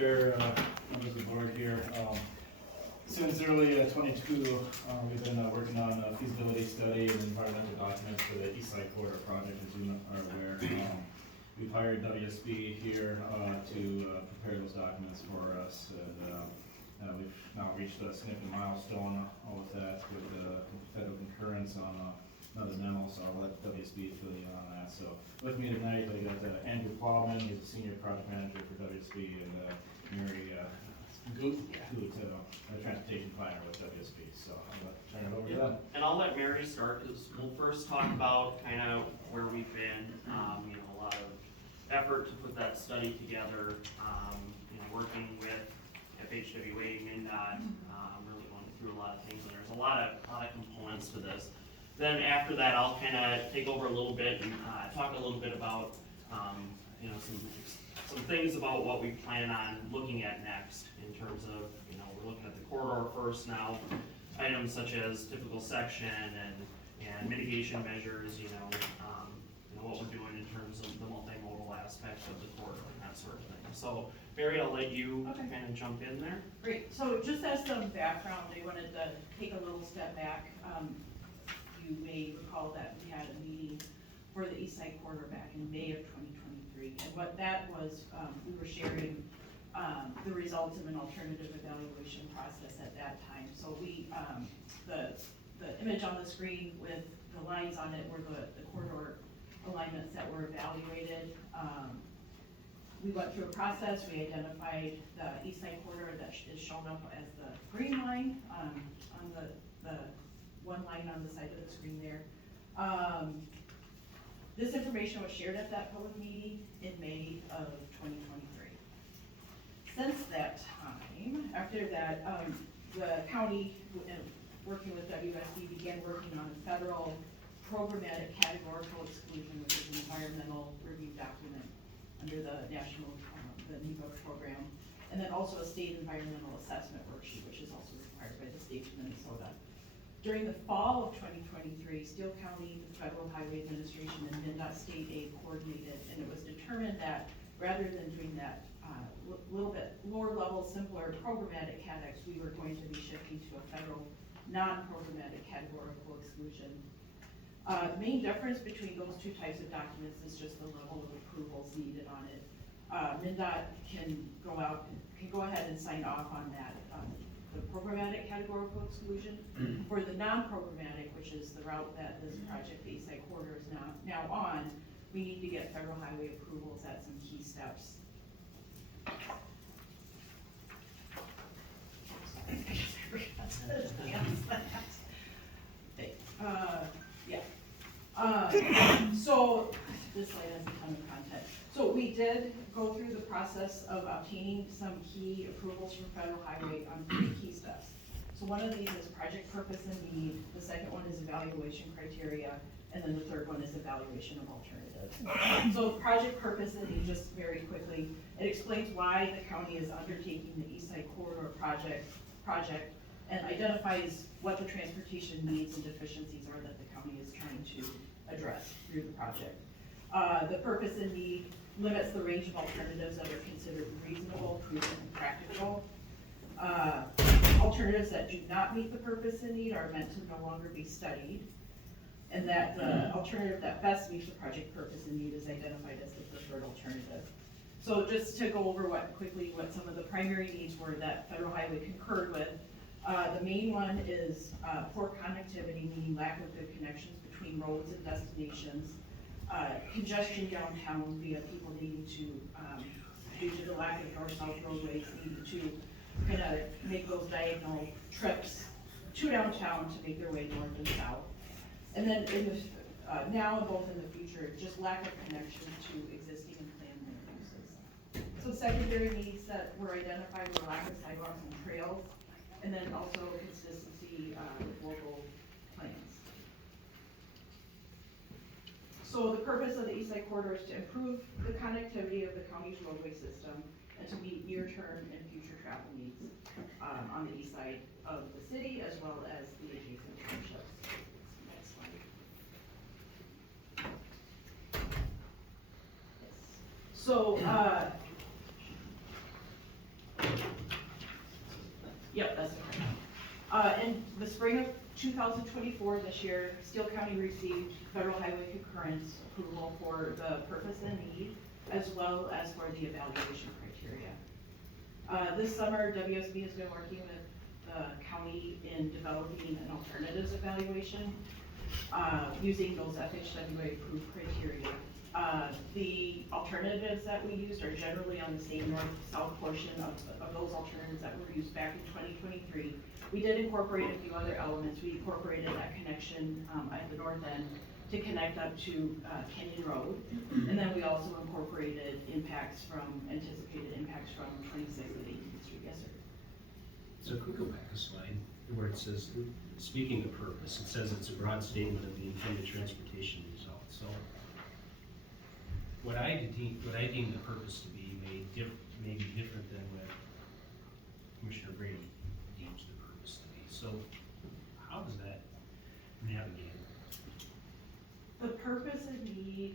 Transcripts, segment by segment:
Chair, members of the board here. Since early 22, we've been working on a feasibility study and environmental documents for the East Side Corridor project, as you are aware. We've hired WSB here to prepare those documents for us, and we've now reached a significant milestone with that, with federal concurrence on another memo, so I'll let WSB fill you in on that. So with me tonight, I got Andrew Plowman, he's a senior project manager for WSB, and Mary Goot, a transportation planner with WSB. So I'll turn it over to them. And I'll let Mary start, because we'll first talk about kind of where we've been. You know, a lot of effort to put that study together. You know, working with FHWA, MnDOT, really going through a lot of things, and there's a lot of components to this. Then after that, I'll kind of take over a little bit and talk a little bit about you know, some things about what we plan on looking at next in terms of, you know, we're looking at the corridor first now, items such as typical section and mitigation measures, you know, what we're doing in terms of the multimodal aspect of the corridor and that sort of thing. So Barry, I'll let you kind of jump in there. Great. So just as some background, I wanted to take a little step back. You may recall that we had a meeting for the East Side Corridor back in May of 2023. And what that was, we were sharing the results of an alternative evaluation process at that time. So we, the image on the screen with the lines on it were the corridor alignments that were evaluated. We went through a process, we identified the East Side Corridor that is shown up as the green line on the one line on the side of the screen there. This information was shared at that public meeting in May of 2023. Since that time, after that, the county, working with WSB, began working on a federal programmatic categorical exclusion, which is an environmental review document under the national, the NEPA program, and then also a state environmental assessment worksheet, which is also required by the state of Minnesota. During the fall of 2023, Steele County, the Federal Highway Administration, and MnDOT State Aid coordinated, and it was determined that rather than doing that little bit lower level, simpler programmatic CADEX, we were going to be shifting to a federal non-programmatic categorical exclusion. The main difference between those two types of documents is just the level of approvals needed on it. MnDOT can go ahead and sign off on that, the programmatic categorical exclusion. For the non-programmatic, which is the route that this project, the East Side Corridor, is now on, we need to get federal highway approvals at some key steps. So this slide has a ton of content. So we did go through the process of obtaining some key approvals from Federal Highway on 3 key steps. So one of these is project purpose and need, the second one is evaluation criteria, and then the third one is evaluation of alternatives. So project purpose and need, just very quickly, it explains why the county is undertaking the East Side Corridor project and identifies what the transportation needs and deficiencies are that the county is trying to address through the project. The purpose and need limits the range of alternatives that are considered reasonable, prudent, and practical. Alternatives that do not meet the purpose and need are meant to no longer be studied, and that the alternative that best meets the project purpose and need is identified as the preferred alternative. So just to go over what some of the primary needs were that Federal Highway concurred with. The main one is poor connectivity, meaning lack of good connections between roads and destinations. Congestion downtown via people needing to, due to the lack of north-south roadways, needing to kind of make those diagonal trips to downtown to make their way north and south. And then in the, now and both in the future, just lack of connection to existing and planned uses. So secondary needs that were identified were lack of sidewalks and trails, and then also consistency with local plans. So the purpose of the East Side Corridor is to improve the connectivity of the county's roadway system and to meet near-term and future travel needs on the east side of the city as well as the adjacent townships. Next slide. Yes. So Yep, that's correct. In the spring of 2024, this year, Steele County received federal highway concurrence approval for the purpose and need, as well as for the evaluation criteria. This summer, WSB has been working with the county in developing an alternatives evaluation using those FHWA approved criteria. The alternatives that we used are generally on the same north-south portion of those alternatives that were used back in 2023. We did incorporate a few other elements. We incorporated that connection at the north end to connect up to Kenyon Road. And then we also incorporated anticipated impacts from 26th and 18th Street. Yes, sir. So could we go back a slide where it says, speaking of purpose, it says it's a broad statement of the intended transportation result. So what I deem the purpose to be may be different than what Commissioner Brady deems the purpose to be. So how does that navigate? The purpose and need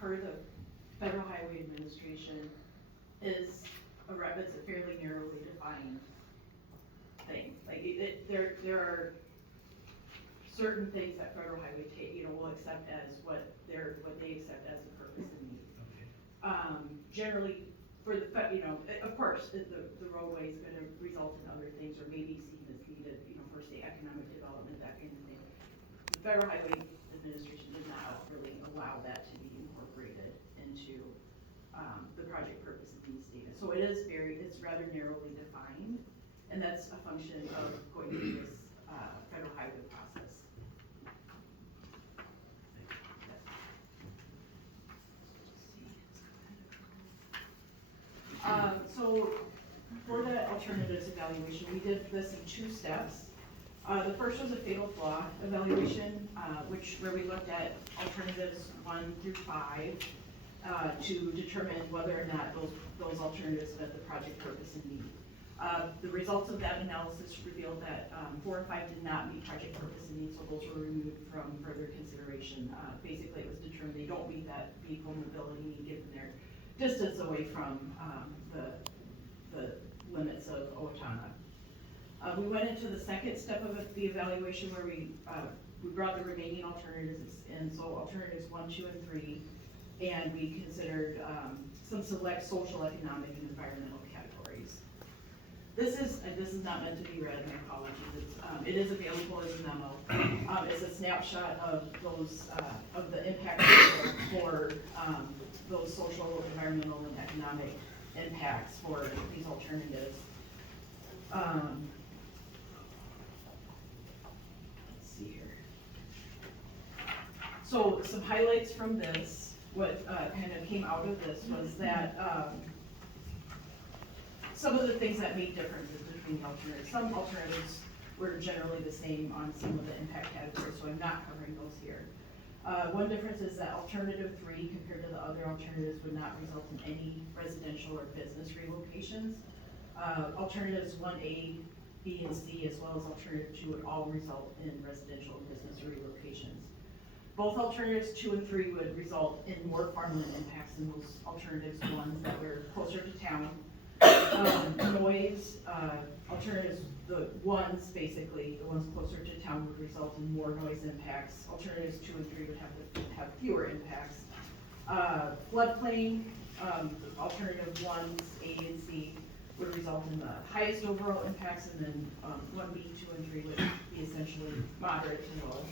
per the Federal Highway Administration is it's a fairly narrowly defined thing. Like there are certain things that Federal Highway will accept as what they accept as the purpose and need. Okay. Generally, for the of course, the roadway is going to result in other things, or maybe seen as needed, for say economic development, that kind of thing. The Federal Highway Administration did not really allow that to be incorporated into the project purpose and need statement. So it's rather narrowly defined, and that's a function of going through this federal highway process. So for the alternatives evaluation, we did this in 2 steps. The first was a fatal flaw evaluation, where we looked at alternatives 1 through 5 to determine whether or not those alternatives met the project purpose and need. The results of that analysis revealed that 4 and 5 did not meet project purpose and need, so those were removed from further consideration. Basically, it was determined they don't meet that vehicle mobility need given their distance away from the limits of Owatonna. We went into the second step of the evaluation where we brought the remaining alternatives in, so alternatives 1, 2, and 3, and we considered some select social, economic, and environmental categories. This is not meant to be read, my apologies. It is available as a memo. It's a snapshot of those of the impact for those social, environmental, and economic impacts for these alternatives. Let's see here. So some highlights from this, what kind of came out of this was that some of the things that made differences between the alternatives. Some alternatives were generally the same on some of the impact categories, so I'm not covering those here. One difference is that alternative 3 compared to the other alternatives would not result in any residential or business relocations. Alternatives 1A, B, and C, as well as alternative 2 would all result in residential and business relocations. Both alternatives 2 and 3 would result in more farmland impacts than those alternatives 1s that were closer to town. Noise, alternatives, the ones closer to town would result in more noise impacts. Alternatives 2 and 3 would have fewer impacts. Floodplain, alternative 1s, A and C, would result in the highest overall impacts, and then 1B, 2, and 3 would be essentially moderate to low.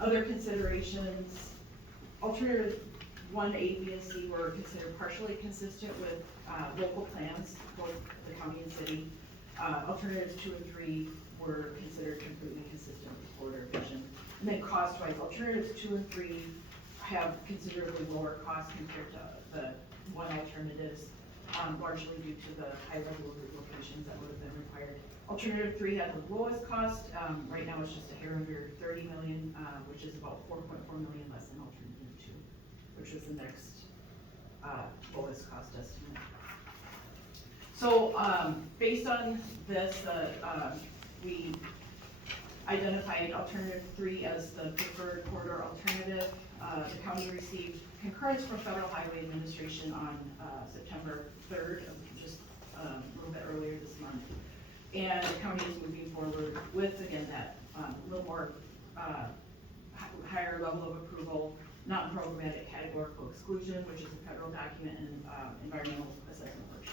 Other considerations, alternative 1A, B, and C were considered partially consistent with local plans, both the county and city. Alternatives 2 and 3 were considered completely consistent with corridor vision. And then cost-wise, alternatives 2 and 3 have considerably lower costs compared to the 1 alternatives, largely due to the high level of relocations that would have been required. Alternative 3 had the lowest cost. Right now it's just a hair under $30 million, which is about $4.4 million less than alternative 2, which was the next lowest cost estimate. So based on this, we identified alternative 3 as the preferred corridor alternative. The county received concurrence from Federal Highway Administration on September 3rd, just a little bit earlier this month. And the county is moving forward with, again, that little more higher level of approval, non-programmatic categorical exclusion, which is a federal document and environmental assessment worksheet.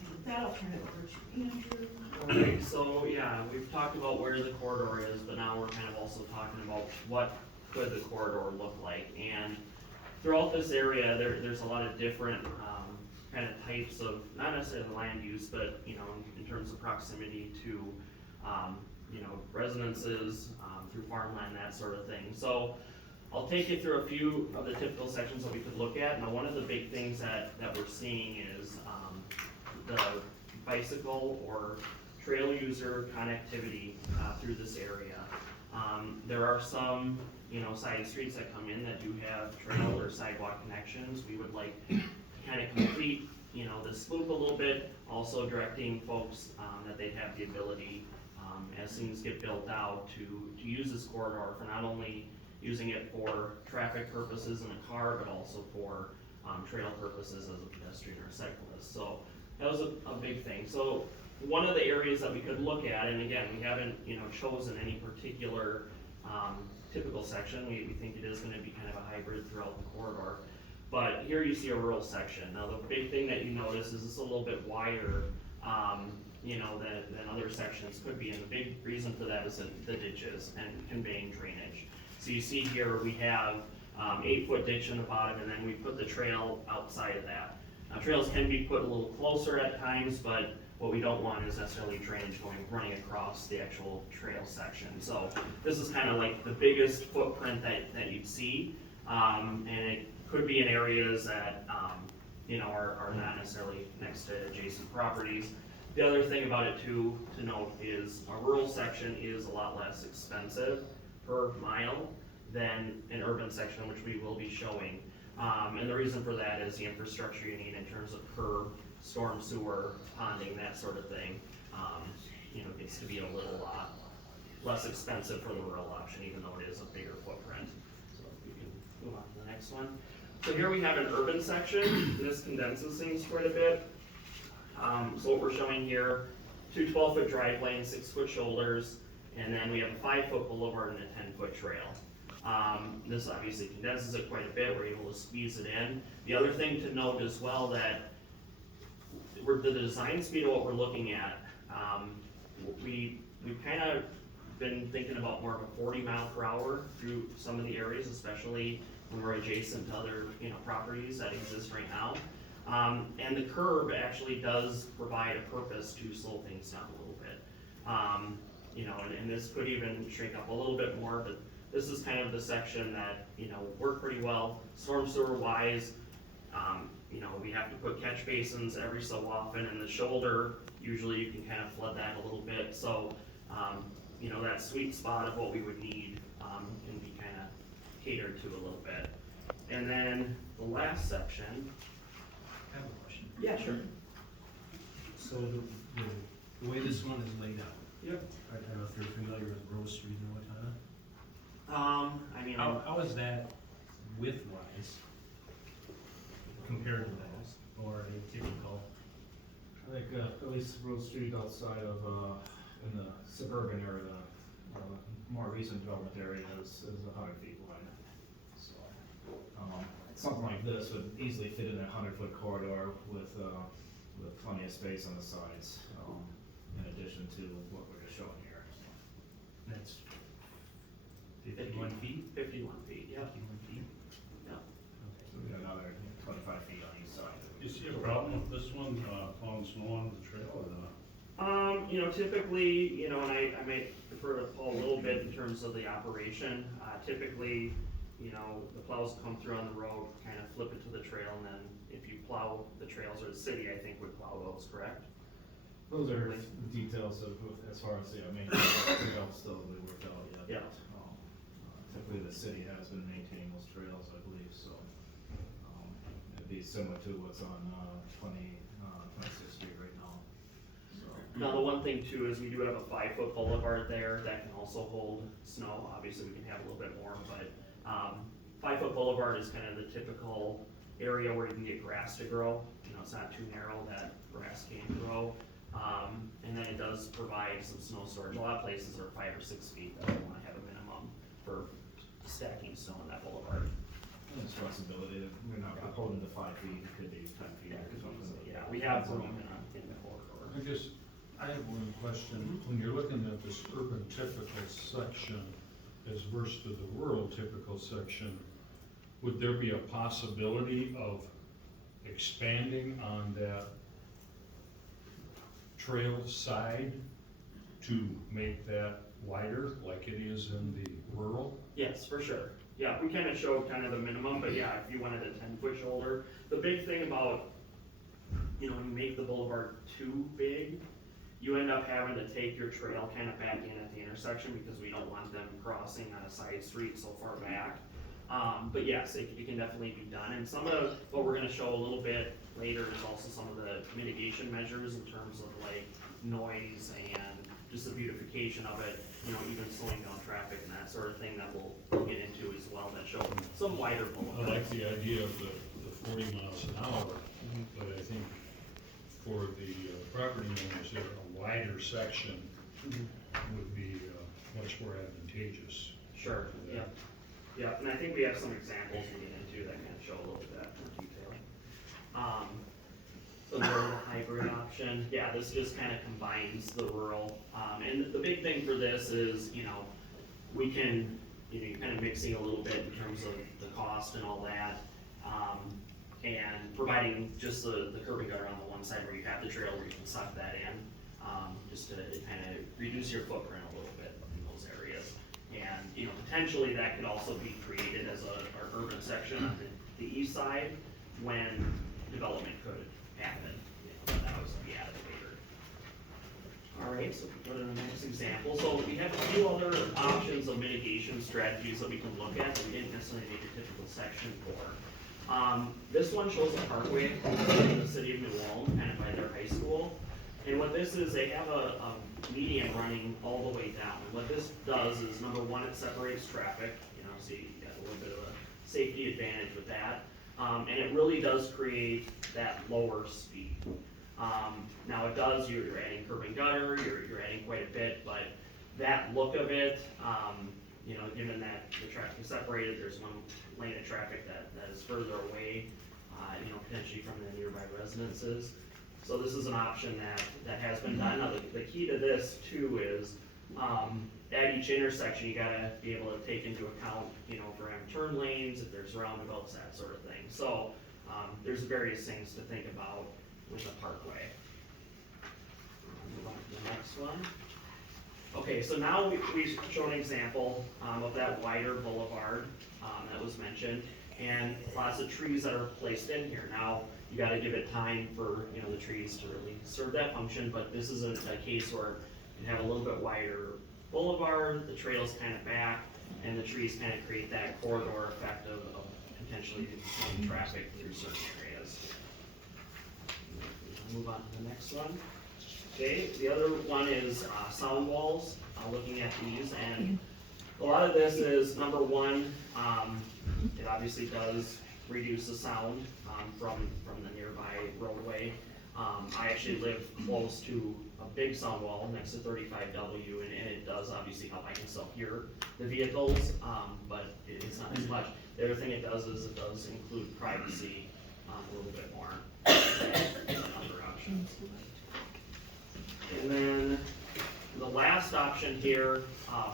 And with that, I'll turn it over to Andrew. Okay, so yeah, we've talked about where the corridor is, but now we're kind of also talking about what could the corridor look like. And throughout this area, there's a lot of different kind of types of, not necessarily land use, but you know, in terms of proximity to you know, residences, through farmland, that sort of thing. So I'll take you through a few of the typical sections that we could look at. Now, one of the big things that we're seeing is the bicycle or trail user connectivity through this area. There are some, you know, side streets that come in that do have trail or sidewalk connections. We would like to kind of complete, you know, this loop a little bit, also directing folks that they have the ability, as things get built out, to use this corridor for not only using it for traffic purposes in a car, but also for trail purposes as a pedestrian or cyclist. So that was a big thing. So one of the areas that we could look at, and again, we haven't, you know, chosen any particular typical section. We think it is going to be kind of a hybrid throughout the corridor. But here you see a rural section. Now the big thing that you notice is it's a little bit wider, you know, than other sections could be. And the big reason for that is the ditches and conveying drainage. So you see here we have 8-foot ditch in the bottom, and then we put the trail outside of that. Now trails can be put a little closer at times, but what we don't want is necessarily drainage running across the actual trail section. So this is kind of like the biggest footprint that you'd see, and it could be in areas that you know, are not necessarily next to adjacent properties. The other thing about it too to note is a rural section is a lot less expensive per mile than an urban section, which we will be showing. And the reason for that is the infrastructure you need in terms of curb, storm sewer, ponding, that sort of thing. You know, gets to be a little less expensive for the rural option, even though it is a bigger footprint. So we can move on to the next one. So here we have an urban section. This condenses things quite a bit. So what we're showing here, 2 12-foot drive lanes, 6-foot shoulders, and then we have a 5-foot boulevard and a 10-foot trail. This obviously condenses it quite a bit. We're able to squeeze it in. The other thing to note as well that the design speed of what we're looking at, we've kind of been thinking about more of a 40 mile per hour through some of the areas, especially when we're adjacent to other, you know, properties that exist right now. And the curb actually does provide a purpose to slow things down a little bit. You know, and this could even shrink up a little bit more, but this is kind of the section that, you know, work pretty well. Storm sewer wise, you know, we have to put catch basins every so often, and the shoulder, usually you can kind of flood that a little bit. So, you know, that sweet spot of what we would need can be kind of catered to a little bit. And then the last section. I have a question. Yeah, sure. So the way this one is laid out, Yep. I don't know if you're familiar with Rose Street in Owatonna. I mean, How is that width-wise compared to those, or a typical? I think at least Road Street outside of, in the suburban area, more recent development area is 100 feet wide. So, something like this would easily fit in a 100-foot corridor with plenty of space on the sides, in addition to what we're just showing here. That's 51 feet? 51 feet, yeah. 51 feet? Yeah. So we got another 25 feet on each side. You see a problem with this one, plowing snow on the trail or not? You know, typically, you know, and I may defer to Paul a little bit in terms of the operation. Typically, you know, the plows come through on the road, kind of flip it to the trail, and then if you plow the trails, or the city, I think, would plow those, correct? Those are the details of, as far as the trails still to be worked out yet. Yeah. Typically the city has been maintaining those trails, I believe, so, it'd be similar to what's on, 26th Street right now, so. Now, the one thing too is we do have a 5-foot boulevard there that can also hold snow. Obviously, we can have a little bit more, but 5-foot boulevard is kind of the typical area where you can get grass to grow, you know, it's not too narrow that grass can grow. And then it does provide some snow storage. A lot of places are 5 or 6 feet that we wanna have a minimum for stacking snow on that boulevard. There's flexibility, we're not holding to 5 feet, it could be 10 feet or something. Yeah, we have room in the corridor. I guess, I have one question. When you're looking at this urban typical section as versus to the rural typical section, would there be a possibility of expanding on that trail side to make that wider like it is in the rural? Yes, for sure. Yeah, we kind of showed kind of the minimum, but yeah, if you wanted a 10-foot shoulder, the big thing about, you know, when you make the boulevard too big, you end up having to take your trail kind of back in at the intersection because we don't want them crossing on a side street so far back. But yes, it can definitely be done. And some of what we're gonna show a little bit later is also some of the mitigation measures in terms of like noise and just the beautification of it, you know, even slowing down traffic and that sort of thing that we'll get into as well, that show some wider I boulevards. like the idea of the 40 miles an hour, but I think for the property owners there, a wider section would be much more advantageous. Sure, yeah. Yeah, and I think we have some examples we get into that kind of show a little bit more detail. So there's the hybrid option, yeah, this just kind of combines the rural, and the big thing for this is, you know, we can, you know, you're kind of mixing a little bit in terms of the cost and all that, and providing just the curb and gutter on the one side where you have the trail where you can suck that in, just to kind of reduce your footprint a little bit in those areas. And, you know, potentially that could also be created as our urban section on the east side when development could happen, you know, that was be added later. All right, so we go to the next example. So we have a few other options of mitigation strategies that we can look at that we didn't necessarily need a typical section for. This one shows a parkway in the city of New Ulm, kind of by their high school. And what this is, they have a median running all the way down. And what this does is, number one, it separates traffic, you know, so you got a little bit of a safety advantage with that. And it really does create that lower speed. Now it does, you're adding curb and gutter, you're adding quite a bit, but that look of it, you know, given that the traffic is separated, there's one lane of traffic that is further away, you know, potentially from the nearby residences. So this is an option that has been done. Now the key to this too is, at each intersection, you gotta be able to take into account, you know, for turn lanes, if there's roundabouts, that sort of thing. So, there's various things to think about with a parkway. Move on to the next one. Okay, so now we've shown an example, of that wider boulevard, that was mentioned, and lots of trees that are placed in here. Now, you gotta give it time for, you know, the trees to really serve that function, but this is a case where you have a little bit wider boulevard, the trail's kind of back, and the trees kind of create that corridor effect of potentially slowing traffic through certain areas. Move on to the next one. Okay, the other one is sound walls, looking at these, and a lot of this is, number one, it obviously does reduce the sound from the nearby roadway. I actually live close to a big sound wall next to 35W, and it does obviously help. I can still hear the vehicles, but it's not as much. The other thing it does is it does include privacy a little bit more than other options. And then the last option here,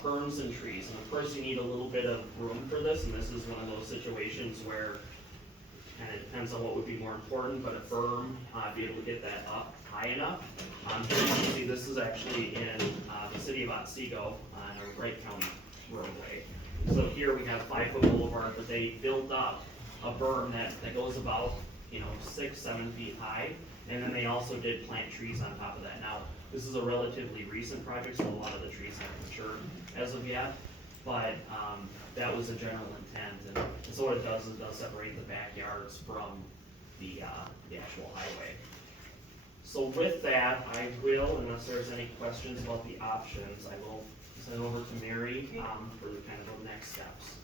berms and trees. And of course you need a little bit of room for this, and this is one of those situations where kind of depends on what would be more important, but a berm, be able to get that up high enough. Here you can see this is actually in the city of Otsego on a Wright County roadway. So here we have 5-foot boulevard, but they built up a berm that goes about, you know, 6-7 feet high, and then they also did plant trees on top of that. Now, this is a relatively recent project, so a lot of the trees haven't matured as of yet, but that was the general intent, and so what it does is it does separate the backyards from the actual highway. So with that, I will, unless there's any questions about the options, I will send over to Mary for the kind of the next steps.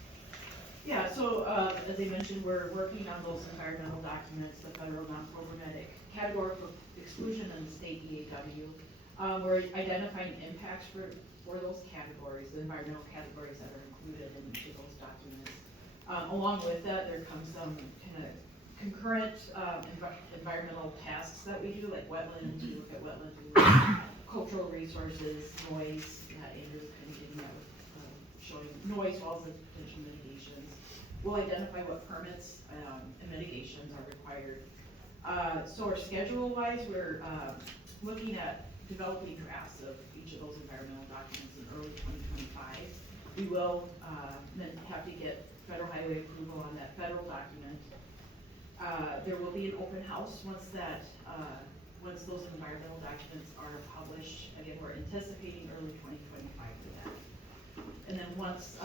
Yeah, so, as I mentioned, we're working on those environmental documents, the federal non-programmatic categorical exclusion and the state EAW. We're identifying impacts for those categories, the environmental categories that are included in each of those documents. Along with that, there comes some kind of concurrent, environmental tasks that we do, like wetlands, we look at wetlands, we look at cultural resources, noise, Andrew's kind of getting that with, showing noise walls and potential mitigations. We'll identify what permits, and mitigations are required. So our schedule-wise, we're, looking at developing drafts of each of those environmental documents in early 2025. We will, then have to get federal highway approval on that federal document. There will be an open house once that, once those environmental documents are published. Again, we're anticipating early 2025 for that. And then once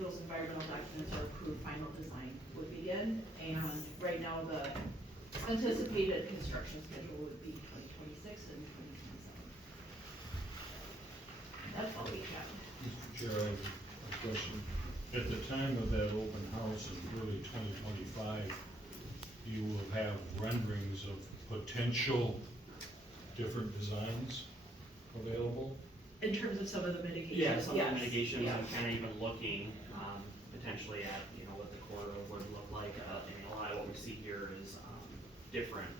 those environmental documents are approved, final design would begin. And right now, the anticipated construction schedule would be 2026 and 2027. That's all we have. Mr. Chair, I have a question. At the time of that open house in early 2025, you will have renderings of potential different designs available? In terms of some of the mitigations? Yeah, some of yes, the mitigations, yeah. and kind of even looking, potentially at, what the corridor would look like. I mean, a lot of what we see here is, different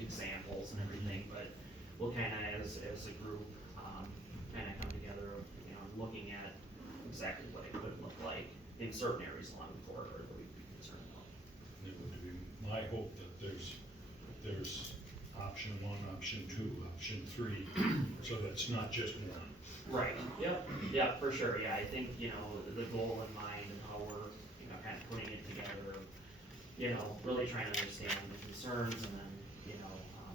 examples and everything, but we'll kind of, as a group, kind of come together, looking at exactly what it could look like in certain areas along the corridor that we'd be concerned about. It would be my hope that there's option one, option two, option three, so that's not just one. Right, yep, yeah, for sure, yeah, I think, the goal in mind and how we're, kind of putting it together, really trying to understand the concerns and then,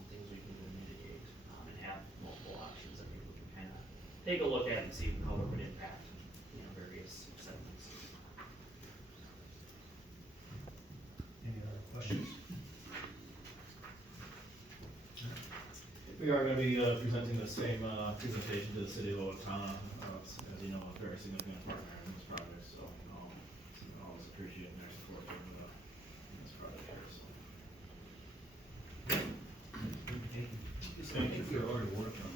things we can do to mitigate, and have multiple options that we can kind of take a look at and see how it would impact, various segments. Any other questions? We are gonna be presenting the same presentation to the city of Owatonna, as you know, a very significant partner in this project, so always appreciate their support in this project here, so. Thank you for all your work on